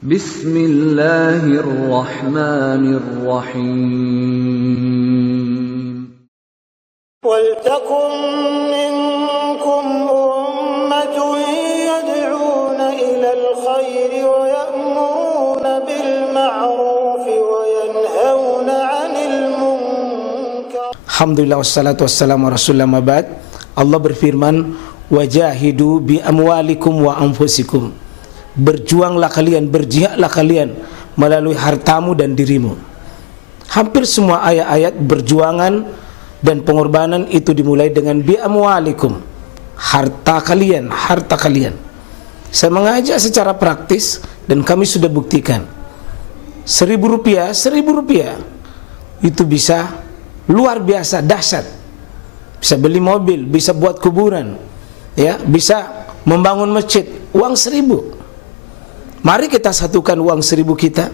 Bismillahirrahmanirrahim. وَلْتَكُنْ مِنْكُمْ أُمَّةٌ يَدْعُونَ إِلَى الْخَيْرِ وَيَأْمُرُونَ بِالْمَعْرُوفِ وَيَنْهَوْنَ عَنِ الْمُنْكَرِ. Alhamdulillah wassalatu wassalamu ala rasulillah mabad. Allah berfirman, wajahidu bi amwalikum wa anfusikum. Berjuanglah kalian, berjihadlah kalian melalui hartamu dan dirimu. Hampir semua ayat-ayat berjuangan dan pengorbanan itu dimulai dengan bi amwalikum, harta kalian, harta kalian. Saya mengajak secara praktis dan kami sudah buktikan. Rp1.000 itu bisa luar biasa dahsyat. Bisa beli mobil, bisa buat kuburan, ya, bisa membangun masjid. Uang 1.000. Mari kita satukan uang 1.000 kita.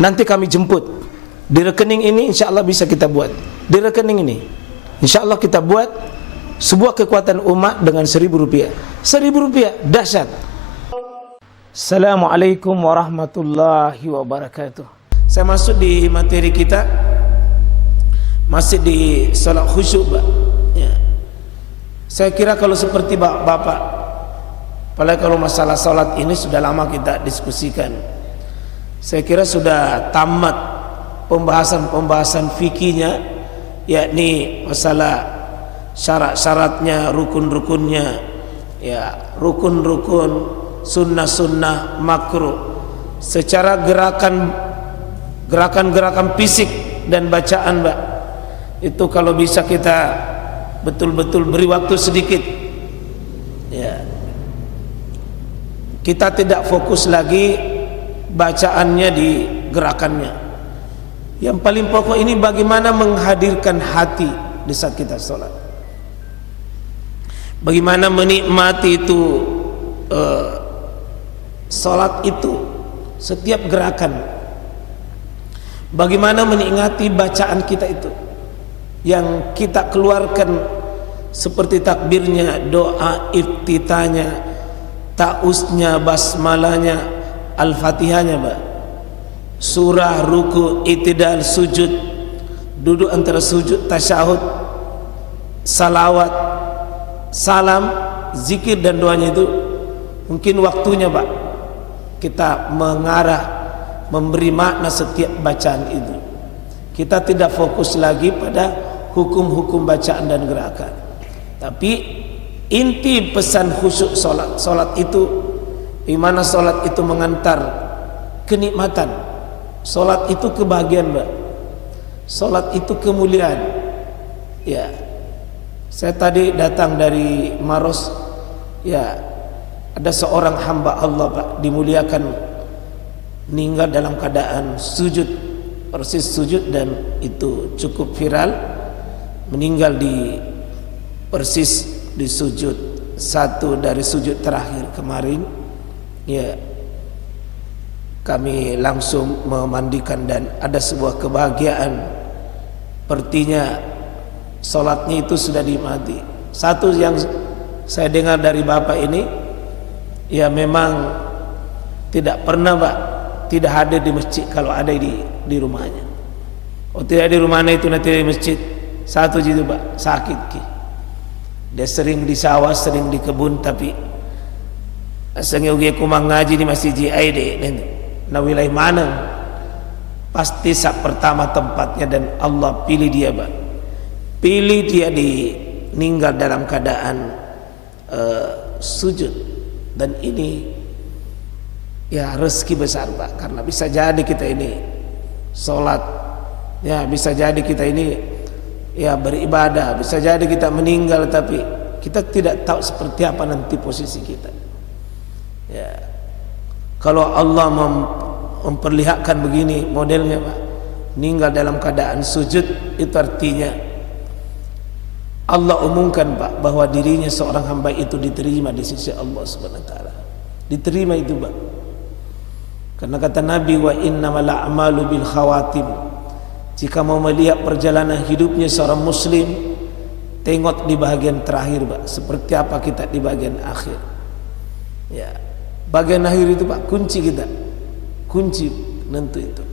Nanti kami jemput. Di rekening ini insya Allah bisa kita buat. Di rekening ini insya Allah kita buat sebuah kekuatan umat dengan Rp1.000. Rp1.000 dahsyat. Assalamualaikum warahmatullahi wabarakatuh. Saya masuk di materi kita, masih di salat khusyuk, Pak. Ya. Saya kira kalau seperti Bapak, apalagi kalau masalah salat ini sudah lama kita diskusikan. Saya kira sudah tamat pembahasan fikihnya, yakni masalah syarat-syaratnya, rukun-rukunnya, ya, rukun-rukun, sunnah-sunnah, makruh, secara gerakan fisik dan bacaan, Mbak. Itu kalau bisa kita betul-betul beri waktu sedikit, ya. Kita tidak fokus lagi bacaannya di gerakannya. Yang paling pokok ini bagaimana menghadirkan hati di saat kita sholat. Bagaimana menikmati itu sholat itu, setiap gerakan. Bagaimana menikmati bacaan kita itu, yang kita keluarkan seperti takbirnya, doa iftitahnya, ta'usnya, basmalahnya, al-fatihahnya, Mbak. Surah, ruku, i'tidal, sujud, duduk antara sujud, tasyahud, salawat, salam, zikir dan doanya itu mungkin waktunya, Pak, kita mengarah, memberi makna setiap bacaan itu. Kita tidak fokus lagi pada hukum-hukum bacaan dan gerakan, tapi inti pesan khusyuk solat. Solat itu, di mana solat itu mengantar kenikmatan. Solat itu kebahagiaan, Mbak. Solat itu kemuliaan. Ya, saya tadi datang dari Maros. Ya, ada seorang hamba Allah, Pak, dimuliakan, meninggal dalam keadaan sujud, persis sujud, dan itu cukup viral. Meninggal di persis di sujud, satu dari sujud terakhir kemarin. Ya, kami langsung memandikan dan ada sebuah kebahagiaan. Sepertinya solatnya itu sudah dimati. Satu yang saya dengar dari Bapak ini, ya memang tidak pernah, Pak, tidak hadir di masjid kalau ada di rumahnya. Oh, tidak di rumahnya itu nanti di masjid. Satu gitu, Pak, sakit. Dia sering di sawah, sering di kebun, tapi sengaja kumang ngaji di masjid aide na wilayah mana pasti saat pertama tempatnya, dan Allah pilih dia, Pak. Pilih dia meninggal dalam keadaan sujud, dan ini ya rezeki besar, Pak, karena bisa jadi kita ini sholat, ya bisa jadi kita ini ya beribadah, bisa jadi kita meninggal tapi kita tidak tahu seperti apa nanti posisi kita. Ya, kalau Allah memperlihatkan begini modelnya, Pak, meninggal dalam keadaan sujud, itu artinya Allah umumkan, Pak, bahwa dirinya seorang hamba itu diterima di sisi Allah Subhanahu wa taala. Diterima itu, Pak. Karena kata Nabi, wa innamal a'malu bil khawatim. Jika mau melihat perjalanan hidupnya seorang muslim, tengok di bagian terakhir, Pak, seperti apa kita di bagian akhir. Ya, bagian akhir itu, Pak, kunci kita. kunci penentu itu.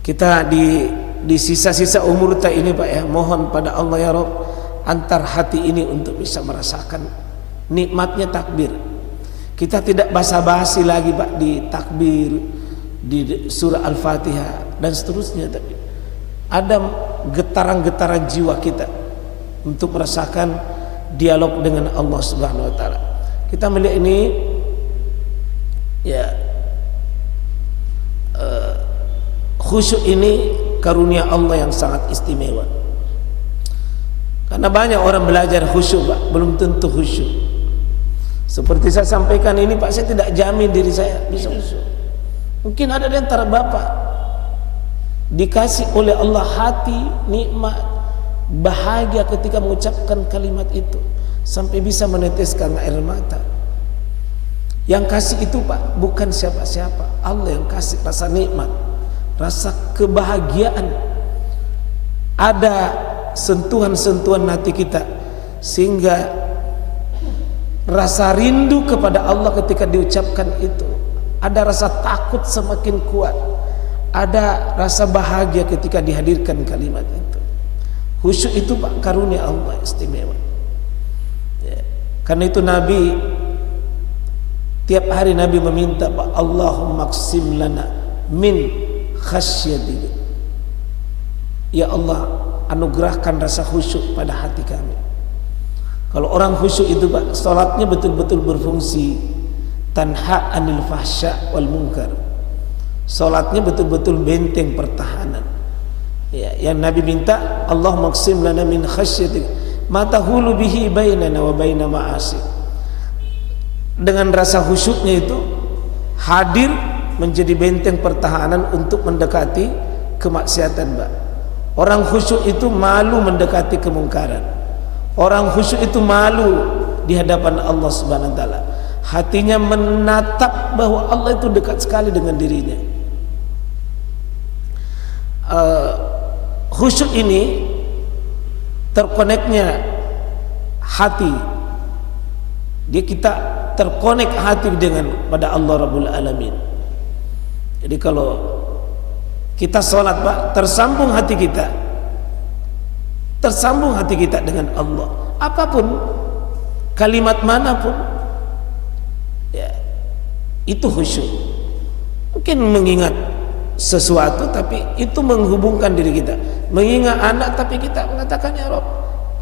Kita di sisa-sisa umur kita ini Pak ya, mohon pada Allah ya Rabb, antar hati ini untuk bisa merasakan nikmatnya takbir. Kita tidak basa-basi lagi Pak di takbir, di surah Al-Fatihah dan seterusnya, tapi ada getaran-getaran jiwa kita untuk merasakan dialog dengan Allah Subhanahu wa taala. Kita melihat ini ya, khusyuk ini karunia Allah yang sangat istimewa. Karena banyak orang belajar khusyuk Pak, belum tentu khusyuk. Seperti saya sampaikan ini Pak, saya tidak jamin diri saya bisa khusyuk. Mungkin ada di antara Bapak dikasih oleh Allah hati, nikmat, bahagia ketika mengucapkan kalimat itu sampai bisa meneteskan air mata. Yang kasih itu Pak bukan siapa-siapa, Allah yang kasih rasa nikmat, rasa kebahagiaan. Ada sentuhan-sentuhan hati kita sehingga rasa rindu kepada Allah ketika diucapkan itu. Ada rasa takut semakin kuat, ada rasa bahagia ketika dihadirkan kalimat itu. Khusyuk itu Pak karunia Allah istimewa ya. Karena itu Nabi tiap hari Nabi meminta Pak, Allahumma qsim lana min khasyatika. Ya Allah, anugerahkan rasa khusyuk pada hati kami. Kalau orang khusyuk itu Pak, salatnya betul-betul berfungsi tanha anil fahsya wal munkar. Salatnya betul-betul benteng pertahanan. Ya, yang Nabi minta, Allahumma qsim lana min khasyatik ma tahulu bihi bainana wa baina ma'asi. Dengan rasa khusyuknya itu hadir menjadi benteng pertahanan untuk mendekati kemaksiatan, Mbak. Orang khusyuk itu malu mendekati kemungkaran. Orang khusyuk itu malu di hadapan Allah Subhanahu wa taala. Hatinya menatap bahwa Allah itu dekat sekali dengan dirinya. Khusyuk ini terkoneknya hati, dia kita terkonek hati dengan pada Allah Rabbul Alamin. Jadi kalau kita sholat Pak, tersambung hati kita, tersambung hati kita dengan Allah. Apapun, kalimat manapun, ya, itu khusyuk. Mungkin mengingat sesuatu tapi itu menghubungkan diri kita. Mengingat anak tapi kita mengatakan, ya Rob,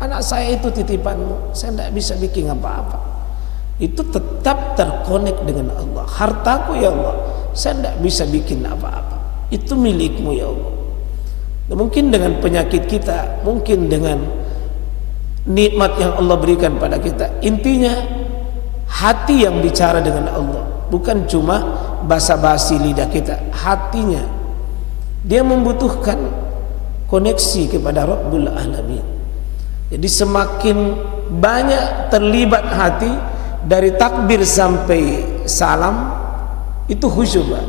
anak saya itu titipanmu, saya tidak bisa bikin apa-apa. Itu tetap terkonek dengan Allah. Hartaku ya Allah, saya tidak bisa bikin apa-apa, itu milikmu ya Allah. Dan mungkin dengan penyakit kita, mungkin dengan nikmat yang Allah berikan pada kita, intinya hati yang bicara dengan Allah, bukan cuma basa-basi lidah kita. Hatinya dia membutuhkan koneksi kepada Rabbul Alamin. Jadi semakin banyak terlibat hati dari takbir sampai salam, itu khusyuk Pak.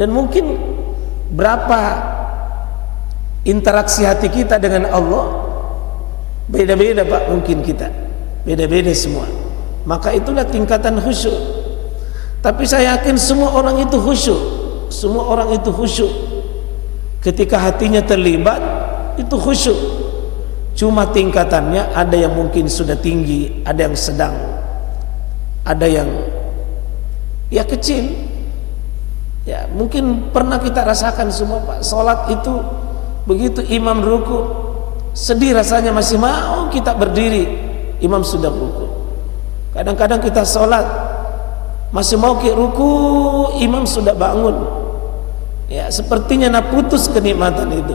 Dan mungkin berapa interaksi hati kita dengan Allah beda-beda Pak, mungkin kita beda-beda semua. Maka itulah tingkatan khusyuk. Tapi saya yakin semua orang itu khusyuk. Semua orang itu khusyuk. Ketika hatinya terlibat, itu khusyuk. Cuma tingkatannya ada yang mungkin sudah tinggi, ada yang sedang, ada yang ya kecil. Ya, mungkin pernah kita rasakan semua Pak. Salat itu begitu imam ruku, sedih rasanya, masih mau kita berdiri, imam sudah ruku. Kadang-kadang kita salat masih mau ke ruku, imam sudah bangun. Ya, sepertinya nak putus kenikmatan itu.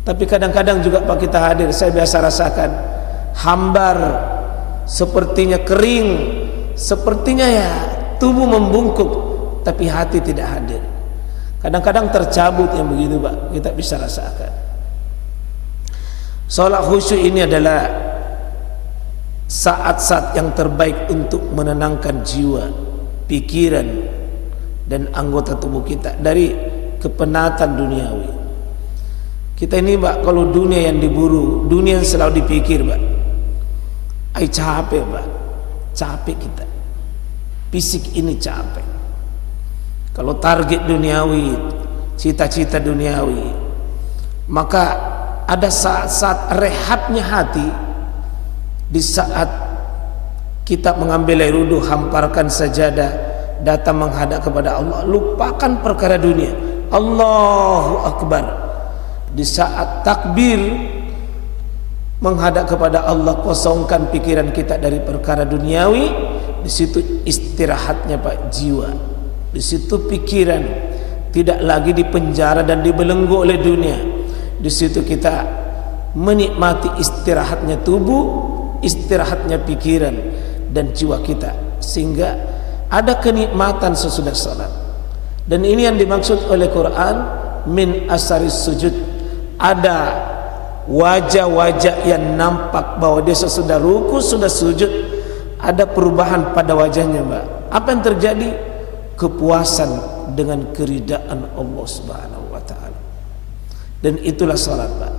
Tapi kadang-kadang juga Pak kita hadir, saya biasa rasakan hambar, sepertinya kering, sepertinya ya tubuh membungkuk, tapi hati tidak hadir. Kadang-kadang tercabut yang begitu Pak, kita bisa rasakan. Salat khusyuk ini adalah saat-saat yang terbaik untuk menenangkan jiwa, pikiran, dan anggota tubuh kita dari kepenatan duniawi. Kita ini Pak, kalau dunia yang diburu, dunia yang selalu dipikir Pak, capek Pak, capek kita, fisik ini capek. Kalau target duniawi, cita-cita duniawi, maka ada saat-saat rehatnya hati. Di saat kita mengambil air wudu, hamparkan sajadah, datang menghadap kepada Allah, lupakan perkara dunia, Allahu Akbar. Di saat takbir menghadap kepada Allah, kosongkan pikiran kita dari perkara duniawi. Di situ istirahatnya Pak jiwa. Di situ pikiran tidak lagi dipenjara dan dibelenggu oleh dunia. Di situ kita menikmati istirahatnya tubuh, istirahatnya pikiran dan jiwa kita, sehingga ada kenikmatan sesudah salat. Dan ini yang dimaksud oleh Quran min asaris sujud. Ada wajah-wajah yang nampak bahwa dia sesudah ruku, sudah sujud, ada perubahan pada wajahnya, Mbak. Apa yang terjadi? Kepuasan dengan keridaan Allah Subhanahu wa taala. Dan itulah salat, Pak.